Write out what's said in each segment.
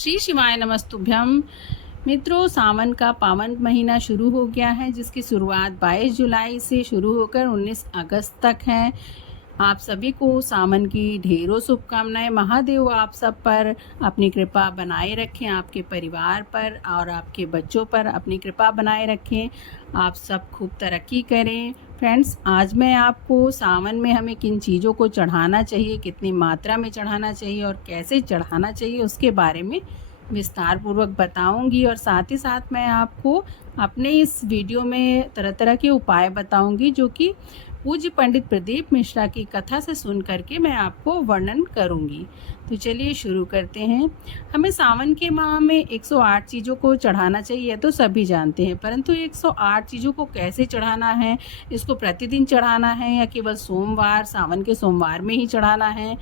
श्री शिवाय नमस्तुभ्यम। मित्रों, सावन का पावन महीना शुरू हो गया है, जिसकी शुरुआत 22 जुलाई से शुरू होकर 19 अगस्त तक है। आप सभी को सावन की ढेरों शुभकामनाएं। महादेव आप सब पर अपनी कृपा बनाए रखें, आपके परिवार पर और आपके बच्चों पर अपनी कृपा बनाए रखें। आप सब खूब तरक्की करें। फ्रेंड्स, आज मैं आपको सावन में हमें किन चीज़ों को चढ़ाना चाहिए, कितनी मात्रा में चढ़ाना चाहिए और कैसे चढ़ाना चाहिए, उसके बारे में विस्तार पूर्वक बताऊंगी। और साथ ही साथ मैं आपको अपने इस वीडियो में तरह तरह के उपाय बताऊंगी, जो कि पूज्य पंडित प्रदीप मिश्रा की कथा से सुन करके मैं आपको वर्णन करूंगी। तो चलिए शुरू करते हैं। हमें सावन के माह में 108 चीज़ों को चढ़ाना चाहिए, तो सभी जानते हैं, परंतु 108 चीज़ों को कैसे चढ़ाना है, इसको प्रतिदिन चढ़ाना है या केवल सोमवार, सावन के सोमवार में ही चढ़ाना है,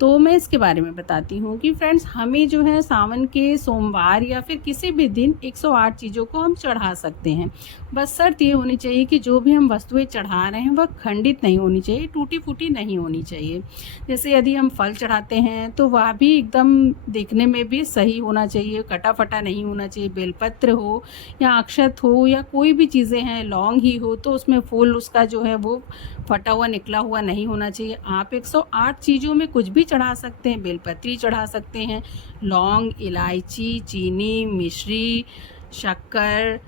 तो मैं इसके बारे में बताती हूँ कि फ्रेंड्स, हमें जो है सावन के सोमवार या फिर किसी भी दिन 108 चीज़ों को हम चढ़ा सकते हैं। बस शर्त ये होनी चाहिए कि जो भी हम वस्तुएं चढ़ा रहे हैं वह खंडित नहीं होनी चाहिए, टूटी फूटी नहीं होनी चाहिए। जैसे यदि हम फल चढ़ाते हैं तो वह भी एकदम देखने में भी सही होना चाहिए, कटा फटा नहीं होना चाहिए। बेलपत्र हो या अक्षत हो या कोई भी चीज़ें हैं, लौंग ही हो, तो उसमें फूल उसका जो है वो फटा हुआ निकला हुआ नहीं होना चाहिए। आप 108 चीज़ों में कुछ भी चढ़ा सकते हैं। बेलपत्री चढ़ा सकते हैं, लौंग, इलायची, चीनी, मिश्री, शक्कर,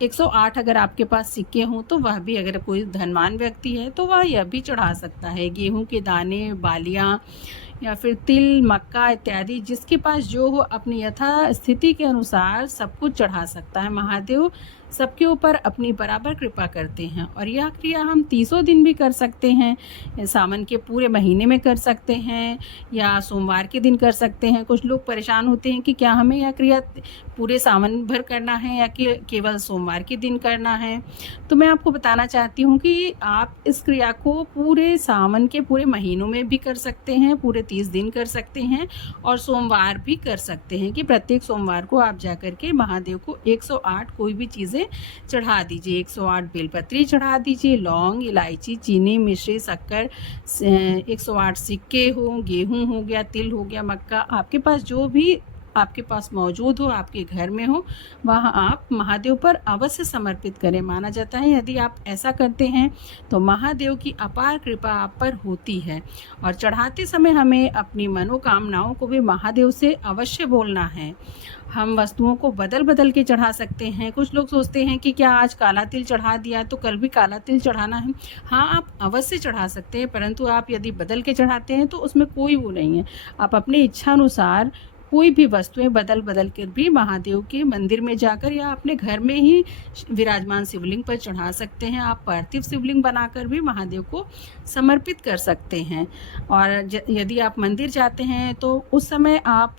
108 अगर आपके पास सिक्के हों तो वह भी, अगर कोई धनवान व्यक्ति है तो वह यह भी चढ़ा सकता है। गेहूं के दाने, बालियां या फिर तिल, मक्का इत्यादि, जिसके पास जो हो अपनी यथा स्थिति के अनुसार सब कुछ चढ़ा सकता है। महादेव सबके ऊपर अपनी बराबर कृपा करते हैं और यह क्रिया हम 30 दिन भी कर सकते हैं। सावन के पूरे महीने में कर सकते हैं या सोमवार के दिन कर सकते हैं। कुछ लोग परेशान होते हैं कि क्या हमें यह क्रिया पूरे सावन भर करना है या कि केवल सोमवार के दिन करना है। तो मैं आपको बताना चाहती हूँ कि आप इस क्रिया को पूरे सावन के पूरे महीनों में भी कर सकते हैं, पूरे 30 दिन कर सकते हैं और सोमवार भी कर सकते हैं कि प्रत्येक सोमवार को आप जाकर के महादेव को 108 कोई भी चीज़ें चढ़ा दीजिए। 108 बेलपत्री चढ़ा दीजिए, लौंग, इलायची, चीनी, मिश्री, शक्कर, 108 सिक्के हो, गेहूं हो गया, तिल हो गया, मक्का, आपके पास जो भी आपके पास मौजूद हो, आपके घर में हो, वह आप महादेव पर अवश्य समर्पित करें। माना जाता है यदि आप ऐसा करते हैं तो महादेव की अपार कृपा आप पर होती है। और चढ़ाते समय हमें अपनी मनोकामनाओं को भी महादेव से अवश्य बोलना है। हम वस्तुओं को बदल बदल के चढ़ा सकते हैं। कुछ लोग सोचते हैं कि क्या आज काला तिल चढ़ा दिया तो कल भी काला तिल चढ़ाना है। हाँ, आप अवश्य चढ़ा सकते हैं, परंतु आप यदि बदल के चढ़ाते हैं तो उसमें कोई वो नहीं है। आप अपनी इच्छा अनुसार कोई भी वस्तुएं बदल बदल कर भी महादेव के मंदिर में जाकर या अपने घर में ही विराजमान शिवलिंग पर चढ़ा सकते हैं। आप पार्थिव शिवलिंग बनाकर भी महादेव को समर्पित कर सकते हैं। और यदि आप मंदिर जाते हैं तो उस समय आप,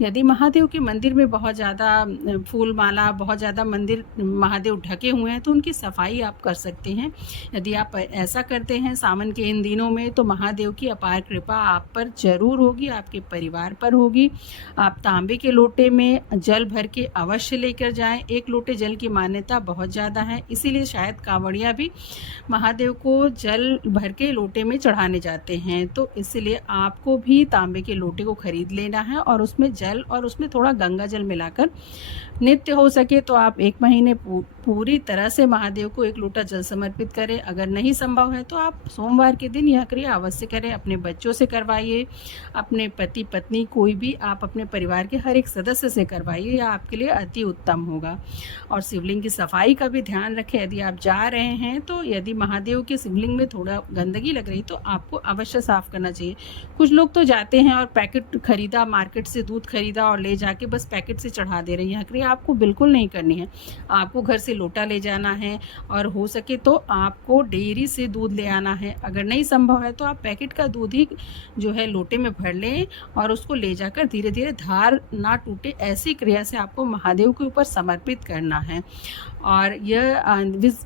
यदि महादेव के मंदिर में बहुत ज़्यादा फूल माला, बहुत ज़्यादा मंदिर महादेव ढके हुए हैं तो उनकी सफाई आप कर सकते हैं। यदि आप ऐसा करते हैं सावन के इन दिनों में तो महादेव की अपार कृपा आप पर जरूर होगी, आपके परिवार पर होगी। आप तांबे के लोटे में जल भर के अवश्य लेकर जाएं। 1 लोटे जल की मान्यता बहुत ज़्यादा है, इसीलिए शायद कांवड़िया भी महादेव को जल भर के लोटे में चढ़ाने जाते हैं। तो इसलिए आपको भी तांबे के लोटे को खरीद लेना है और उसमें जल और उसमें थोड़ा गंगा जल मिलाकर, नित्य हो सके तो आप 1 महीने पूरी तरह से महादेव को 1 लोटा जल समर्पित करें। अगर नहीं संभव है तो आप सोमवार के दिन यह क्रिया अवश्य करें। अपने बच्चों से करवाइए, अपने पति पत्नी, कोई भी आप अपने परिवार के हर एक सदस्य से करवाइए, यह आपके लिए अति उत्तम होगा। और शिवलिंग की सफाई का भी ध्यान रखें। यदि आप जा रहे हैं तो यदि महादेव के शिवलिंग में थोड़ा गंदगी लग रही तो आपको अवश्य साफ करना चाहिए। कुछ लोग तो जाते हैं और पैकेट खरीदा, मार्केट से दूध खरीदा और ले जाके बस पैकेट से चढ़ा दे रहे हैं। यह क्रिया आपको बिल्कुल नहीं करनी है। आपको घर से लोटा ले जाना है और हो सके तो आपको डेयरी से दूध ले आना है। अगर नहीं संभव है तो आप पैकेट का दूध ही जो है लोटे में भर लें और उसको ले जाकर धीरे धीरे, धार ना टूटे, ऐसी क्रिया से आपको महादेव के ऊपर समर्पित करना है। और यह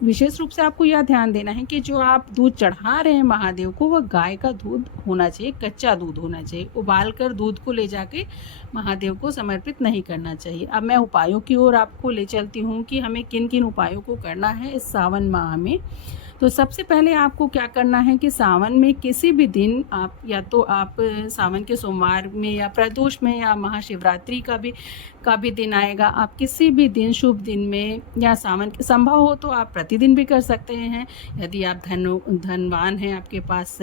विशेष रूप से आपको यह ध्यान देना है कि जो आप दूध चढ़ा रहे हैं महादेव को, वह गाय का दूध होना चाहिए, कच्चा दूध होना चाहिए। उबाल कर दूध को ले जाके महादेव को समर्पित नहीं करना चाहिए। अब मैं उपायों की ओर आपको ले चलती हूँ कि हमें किन किन उपायों को करना है इस सावन माह में। तो सबसे पहले आपको क्या करना है कि सावन में किसी भी दिन आप, या तो आप सावन के सोमवार में या प्रदोष में या महाशिवरात्रि का भी दिन आएगा, आप किसी भी दिन शुभ दिन में, या सावन के संभव हो तो आप प्रतिदिन भी कर सकते हैं। यदि आप धनवान हैं, आपके पास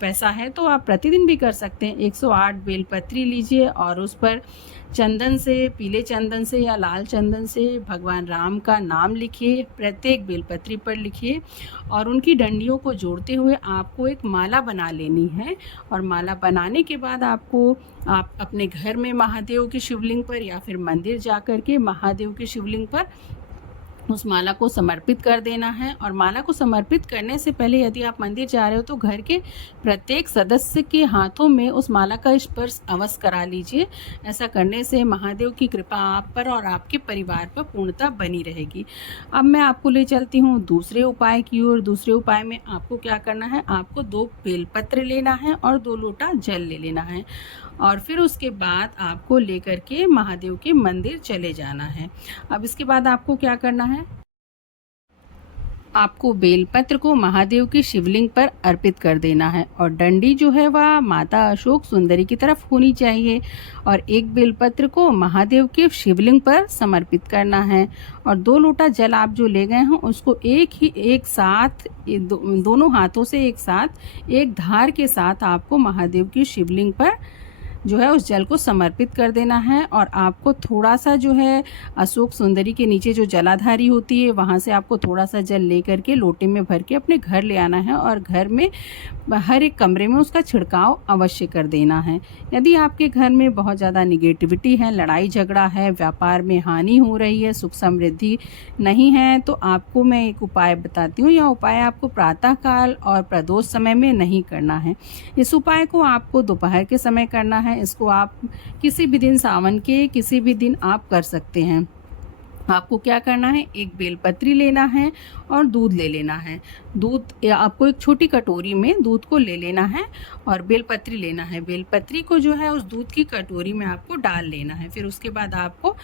पैसा है, तो आप प्रतिदिन भी कर सकते हैं। 108 बेलपत्री लीजिए और उस पर चंदन से, पीले चंदन से या लाल चंदन से भगवान राम का नाम लिखिए, प्रत्येक बेलपत्री पर लिखिए और उनकी डंडियों को जोड़ते हुए आपको एक माला बना लेनी है। और माला बनाने के बाद आप अपने घर में महादेव के शिवलिंग पर या फिर मंदिर जा कर के महादेव के शिवलिंग पर उस माला को समर्पित कर देना है। और माला को समर्पित करने से पहले यदि आप मंदिर जा रहे हो तो घर के प्रत्येक सदस्य के हाथों में उस माला का स्पर्श अवश्य करा लीजिए। ऐसा करने से महादेव की कृपा आप पर और आपके परिवार पर पूर्णतः बनी रहेगी। अब मैं आपको ले चलती हूँ दूसरे उपाय की ओर। दूसरे उपाय में आपको क्या करना है, आपको 2 बेलपत्र लेना है और 2 लोटा जल ले लेना है और फिर उसके बाद आपको लेकर के महादेव के मंदिर चले जाना है। अब इसके बाद आपको क्या करना है, आपको बेलपत्र को महादेव की शिवलिंग पर अर्पित कर देना है और डंडी जो है वह माता अशोक सुंदरी की तरफ होनी चाहिए और एक बेलपत्र को महादेव के शिवलिंग पर समर्पित करना है। और 2 लोटा जल आप जो ले गए हैं उसको एक साथ दोनों हाथों से एक साथ एक धार के साथ आपको महादेव की शिवलिंग पर जो है उस जल को समर्पित कर देना है। और आपको थोड़ा सा जो है अशोक सुंदरी के नीचे जो जलाधारी होती है वहाँ से आपको थोड़ा सा जल ले करके लोटे में भर के अपने घर ले आना है और घर में हर एक कमरे में उसका छिड़काव अवश्य कर देना है। यदि आपके घर में बहुत ज़्यादा निगेटिविटी है, लड़ाई झगड़ा है, व्यापार में हानि हो रही है, सुख समृद्धि नहीं है, तो आपको मैं एक उपाय बताती हूँ। यह उपाय आपको प्रातःकाल और प्रदोष समय में नहीं करना है। इस उपाय को आपको दोपहर के समय करना है। इसको आप किसी भी दिन, सावन के किसी भी दिन आप कर सकते हैं। आपको क्या करना है, एक बेलपत्री लेना है और दूध ले लेना है। दूध आपको एक छोटी कटोरी में दूध को ले लेना है और बेलपत्री लेना है। बेलपत्री को जो है उस दूध की कटोरी में आपको डाल लेना है। फिर उसके बाद आपको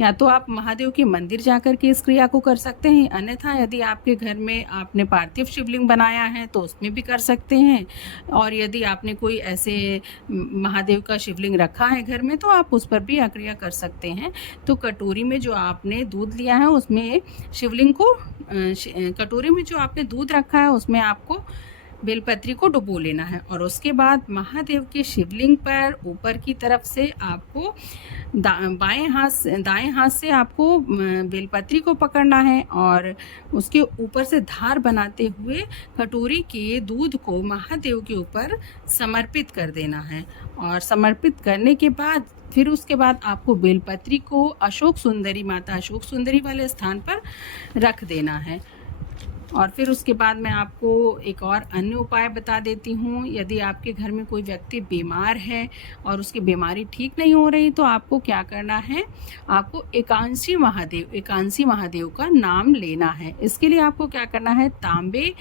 या तो आप महादेव के मंदिर जाकर के इस क्रिया को कर सकते हैं, अन्यथा यदि आपके घर में आपने पार्थिव शिवलिंग बनाया है तो उसमें भी कर सकते हैं। और यदि आपने कोई ऐसे महादेव का शिवलिंग रखा है घर में तो आप उस पर भी यह क्रिया कर सकते हैं। तो कटोरी में जो आपने दूध लिया है उसमें शिवलिंग को, कटोरी में जो आपने दूध रखा है उसमें आपको बेलपत्री को डुबो लेना है और उसके बाद महादेव के शिवलिंग पर ऊपर की तरफ से आपको दाएं हाथ से आपको बेलपत्री को पकड़ना है और उसके ऊपर से धार बनाते हुए कटोरी के दूध को महादेव के ऊपर समर्पित कर देना है। और समर्पित करने के बाद फिर उसके बाद आपको बेलपत्री को अशोक सुंदरी, माता अशोक सुंदरी वाले स्थान पर रख देना है। और फिर उसके बाद मैं आपको एक और अन्य उपाय बता देती हूँ। यदि आपके घर में कोई व्यक्ति बीमार है और उसकी बीमारी ठीक नहीं हो रही तो आपको क्या करना है, आपको एकांशी महादेव का नाम लेना है। इसके लिए आपको क्या करना है, तांबे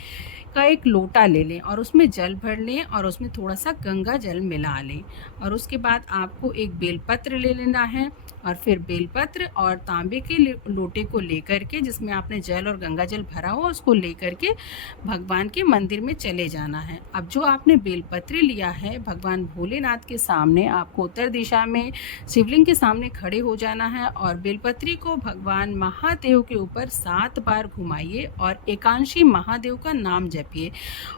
का एक लोटा ले लें और उसमें जल भर लें और उसमें थोड़ा सा गंगा जल मिला लें और उसके बाद आपको एक बेलपत्र ले लेना है और फिर बेलपत्र और तांबे के लोटे को लेकर के, जिसमें आपने जल और गंगा जल भरा हो, उसको लेकर के भगवान के मंदिर में चले जाना है। अब जो आपने बेलपत्र लिया है भगवान भोलेनाथ के सामने, आपको उत्तर दिशा में शिवलिंग के सामने खड़े हो जाना है और बेलपत्री को भगवान महादेव के ऊपर 7 बार घुमाइए और एकांशी महादेव का नाम जपिए।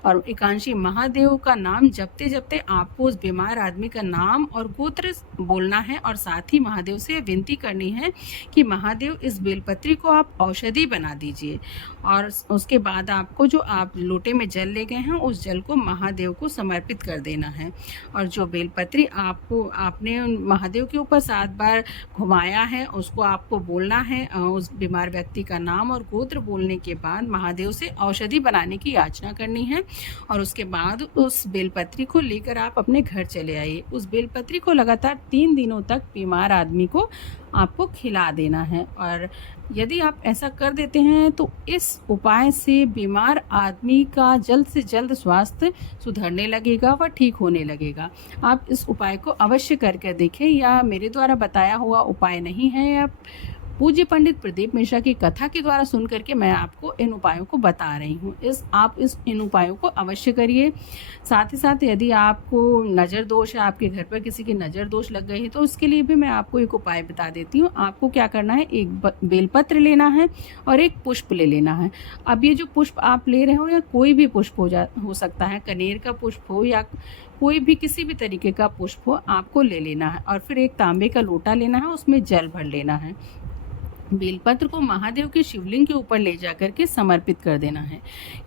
और एकांशी महादेव का नाम जपते जपते आपको उस बीमार आदमी का नाम और गोत्र बोलना है और साथ ही महादेव से विनती करनी है कि महादेव इस बेलपत्री को आप औषधि बना दीजिए। और उसके बाद आपको जो आप लोटे में जल ले गए हैं उस जल को महादेव को समर्पित कर देना है। और जो बेलपत्री आपने महादेव के ऊपर 7 बार घुमाया है उसको आपको बोलना है, उस बीमार व्यक्ति का नाम और गोत्र बोलने के बाद महादेव से औषधि बनाने की याचना करनी है। और उसके बाद उस बेलपत्री को लेकर आप अपने घर चले आइए। उस बेलपत्री को लगातार 3 दिनों तक बीमार आदमी को आपको खिला देना है। और यदि आप ऐसा कर देते हैं तो इस उपाय से बीमार आदमी का जल्द से जल्द स्वास्थ्य सुधरने लगेगा, वह ठीक होने लगेगा। आप इस उपाय को अवश्य करके देखें। या मेरे द्वारा बताया हुआ उपाय नहीं है, या पूज्य पंडित प्रदीप मिश्रा की कथा के द्वारा सुन करके मैं आपको इन उपायों को बता रही हूँ। आप इन उपायों को अवश्य करिए। साथ ही साथ यदि आपको नज़र दोष है, आपके घर पर किसी की नज़र दोष लग गई है, तो उसके लिए भी मैं आपको एक उपाय बता देती हूँ। आपको क्या करना है, एक बेलपत्र लेना है और एक पुष्प ले लेना है। अब ये जो पुष्प आप ले रहे हो या कोई भी पुष्प हो सकता है, कनेर का पुष्प हो या कोई भी किसी भी तरीके का पुष्प हो, आपको ले लेना है और फिर एक तांबे का लोटा लेना है, उसमें जल भर लेना है। बेलपत्र को महादेव के शिवलिंग के ऊपर ले जाकर के समर्पित कर देना है,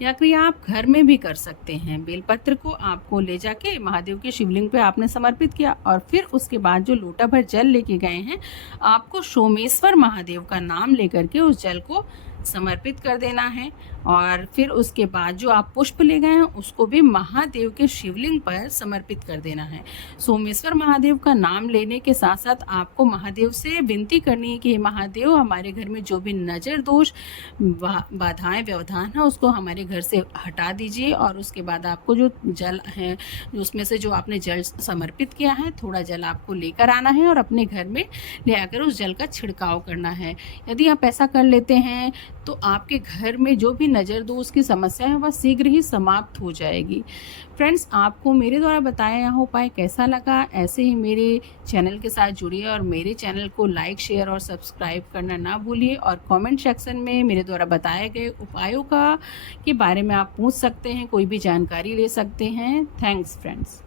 या क्रिया आप घर में भी कर सकते हैं। बेलपत्र को आपको ले जाके महादेव के शिवलिंग पे आपने समर्पित किया और फिर उसके बाद जो लोटा भर जल लेके गए हैं, आपको सोमेश्वर महादेव का नाम लेकर के उस जल को समर्पित कर देना है। और फिर उसके बाद जो आप पुष्प ले गए हैं उसको भी महादेव के शिवलिंग पर समर्पित कर देना है। सोमेश्वर महादेव का नाम लेने के साथ साथ आपको महादेव से विनती करनी है कि महादेव, हमारे घर में जो भी नज़र दोष, बाधाएं, व्यवधान है, उसको हमारे घर से हटा दीजिए। और उसके बाद आपको जो जल है, उसमें से जो आपने जल समर्पित किया है, थोड़ा जल आपको लेकर आना है और अपने घर में ले आकर उस जल का छिड़काव करना है। यदि आप ऐसा कर लेते हैं तो आपके घर में जो भी नज़र दोष की समस्या है वह शीघ्र ही समाप्त हो जाएगी। फ्रेंड्स, आपको मेरे द्वारा बताया यह उपाय कैसा लगा? ऐसे ही मेरे चैनल के साथ जुड़िए और मेरे चैनल को लाइक, शेयर और सब्सक्राइब करना ना भूलिए। और कमेंट सेक्शन में मेरे द्वारा बताए गए उपायों के बारे में आप पूछ सकते हैं, कोई भी जानकारी ले सकते हैं। Thanks friends.